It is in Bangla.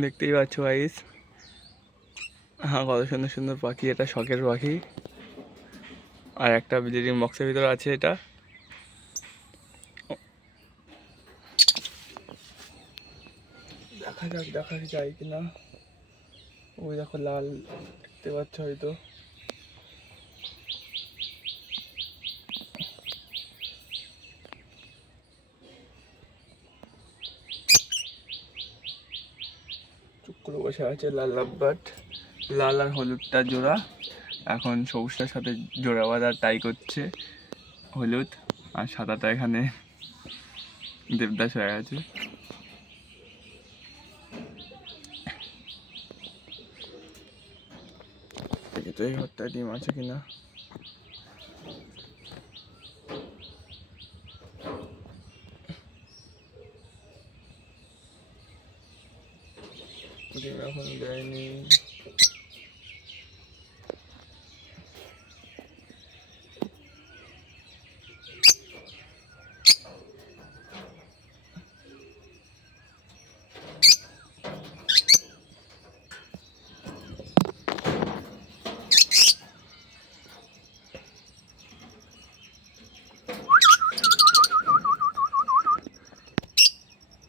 দেখতেই পাচ্ছ গাইস, হ্যাঁ কত সুন্দর সুন্দর পাখি। এটা শখের পাখি। আর একটা ব্রিডিং বক্সের ভিতরে আছে এটা। দেখা যাক দেখা যায় কিনা। ওই দেখো লাল, দেখতে পাচ্ছ হয়তো। চুপ করে বসে আছে লাল লাভবার্ড। লাল আর হলুদটা জোড়া, এখন সবুজটার সাথে জোড়া বাঁধার ট্রাই করছে হলুদ। আর সাদাটা এখানে দেবদাস হয়ে গেছে। দেখি তো এই ঘরটায় ডিম আছে কিনা। ডিম এখন দেয়নি।